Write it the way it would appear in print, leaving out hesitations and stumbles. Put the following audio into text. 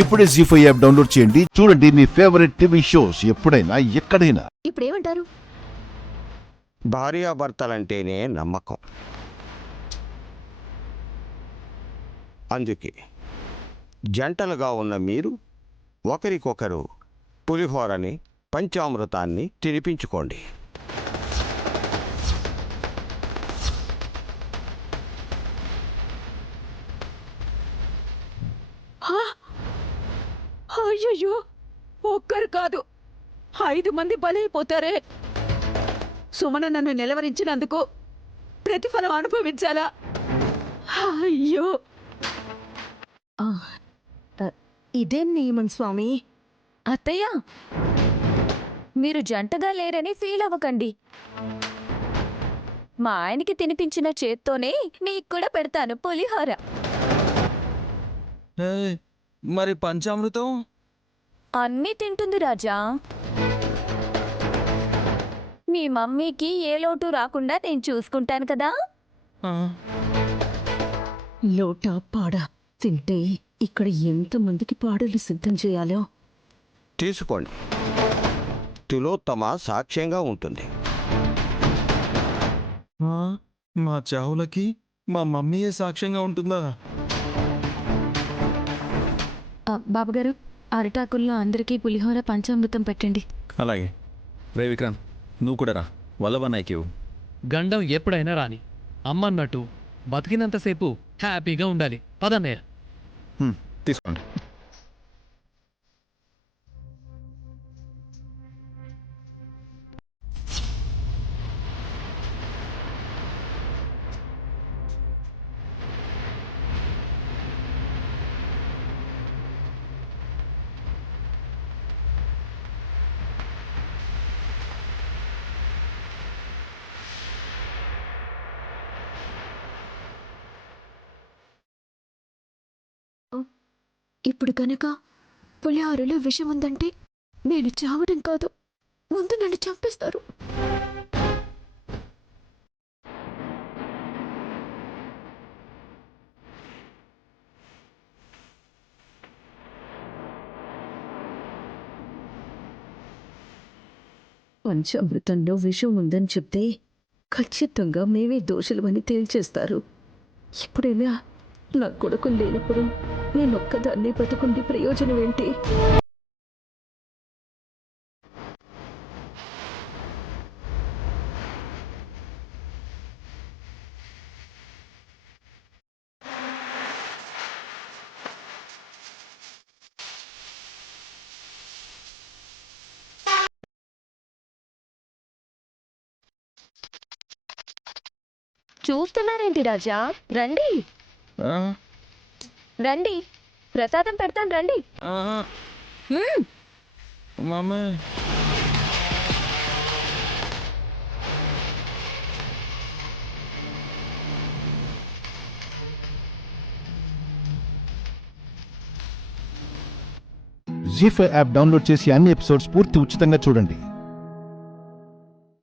ఇప్పుడే జీ5 app download చేయండి. చూడండి మీ ఫేవరెట్ టీవీ షోస్ ఎప్పుడైనా ఎక్కడైనా. ఇప్పుడేమంటారు? భార్యాభర్తలంటేనే నమ్మకం. అందుకే జంటలుగా ఉన్న మీరు ఒకరికొకరు పులిహోరని, పంచామృతాన్ని తినిపించుకోండి. అయ్యయ్యో, ఒక్కరు కాదు 5 మంది బలైపోతారే. సుమన నన్ను నిలవరించినందుకు ప్రతిఫలం అనుభవించాలా? అయ్యో, ఇదేం నియమం స్వామి? అత్తయ్య, మీరు జంటగా లేరని ఫీల్ అవ్వకండి. మా ఆయనకి తినిపించిన చేత్తోనే మీకు కూడా పెడతాను పులిహోర. మరి పంచామృతం? అన్నీ తింటుంది రాజా. మీ మమ్మీకి ఏ లోటు రాకుండా నేను చూసుకుంటాను కదా. లోటా పాడా తింటే ఇక్కడ ఎంతమందికి పాడలు సిద్ధం చేయాలో. తీసుకోండి, తిలోత్తమ సాక్ష్యంగా ఉంటుంది. మా చావులకి మా మమ్మీయే సాక్ష్యంగా ఉంటుందా? బాబుగారు, అరిటాకుల్లో అందరికీ పులిహోర పంచామృతం పెట్టండి. అలాగే. రే విక్రాంత్, నువ్వు కూడా రా. వల్లవన్నాయికి గండం ఎప్పుడైనా రాని, అమ్మన్నట్టు బతికినంతసేపు హ్యాపీగా ఉండాలి. పదన్నయ్య. తీసుకోండి. ఇప్పుడు కనుక పులిహోరలో విషం ఉందంటే నేను చావడం కాదు, ముందు నన్ను చంపేస్తారు. పంచామృతంలో విషం ఉందని చెప్తే ఖచ్చితంగా మేమే దోషులమని తేల్చేస్తారు. ఇప్పుడైనా నా కొడుకులు లేనప్పుడు నేనొక్కదాన్ని బతుకుండి ప్రయోజనం ఏంటి? చూస్తున్నారేంటి రాజా? రండి రండి, ప్రసాదం పెడతాను రండి. మమ్మీ, జీ5 యాప్ డౌన్లోడ్ చేసి అన్ని ఎపిసోడ్స్ పూర్తి ఉచితంగా చూడండి.